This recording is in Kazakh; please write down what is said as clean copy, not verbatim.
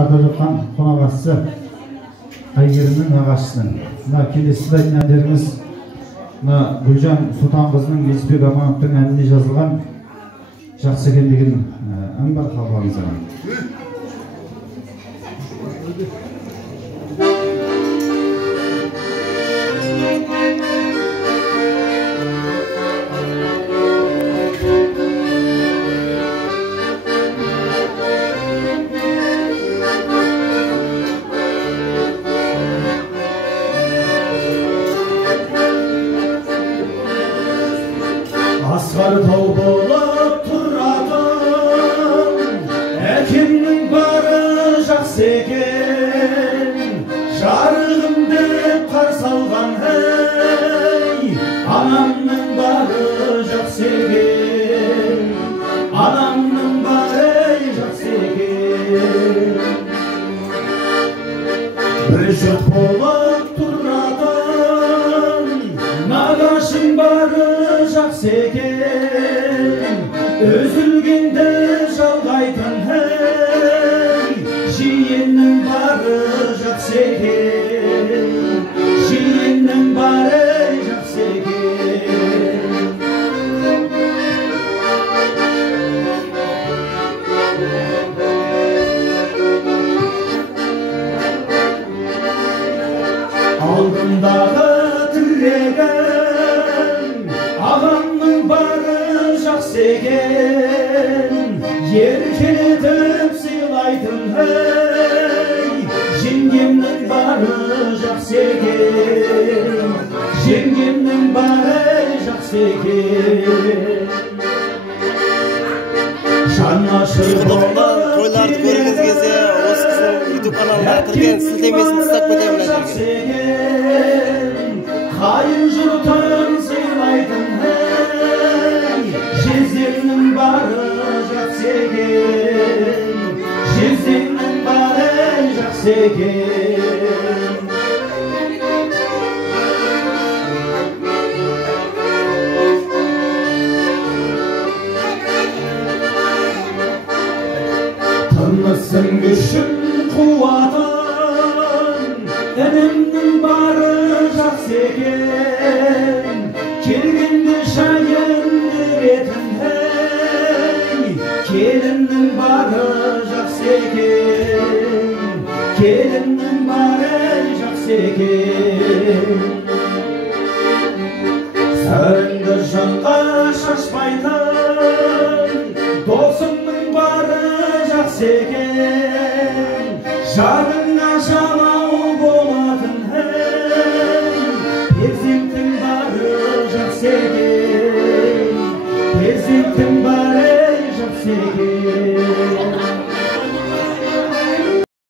тартып жатқан қонағасы Әйгерімнің ағашысының. Мына келесі айтатын әндеріміз мына Гүлжан Сұлтанқызының Лесбек Амановтың әніне жазылған жақсы екен деген ән бар, қалғаныңызға. Асқар тау болып тұратын әкемнің бары жақсы екен, жарығым деп қарсы алған әй, анамның бары жақсы екен, анамның бары жақсы екен. Бір жұрт болып тұратын нағашың бары жақсы екен, үзілгенді жалғайтын әй, жиеннің бары жақсы екен, жиеннің бары жақсы екен. Алдымдағы тірегім ағамның бары жақсы екен, еркелетіп сыйлайтын әй, жеңгемнің бары жақсы екен, жеңгемнің бары жақсы екен. Жанашыр тойларды көрген кезде осы кісінің YouTube каналына кірген сілтемесін тастап кетемін әзірге. Қайын жұртын сыйлайтын әй, жездемнің бары жақсы екен, жездемнің бары жақсы екен. Тынысың үшін қуатын, інімнің бары жақсы екен, келгенде шайын беретін әй, келіннің бары жақсы екен, келіннің бары жақсы екен. Сырыңды жанға шашпайтын досыңның бары жақсы екен, жарыңа жалау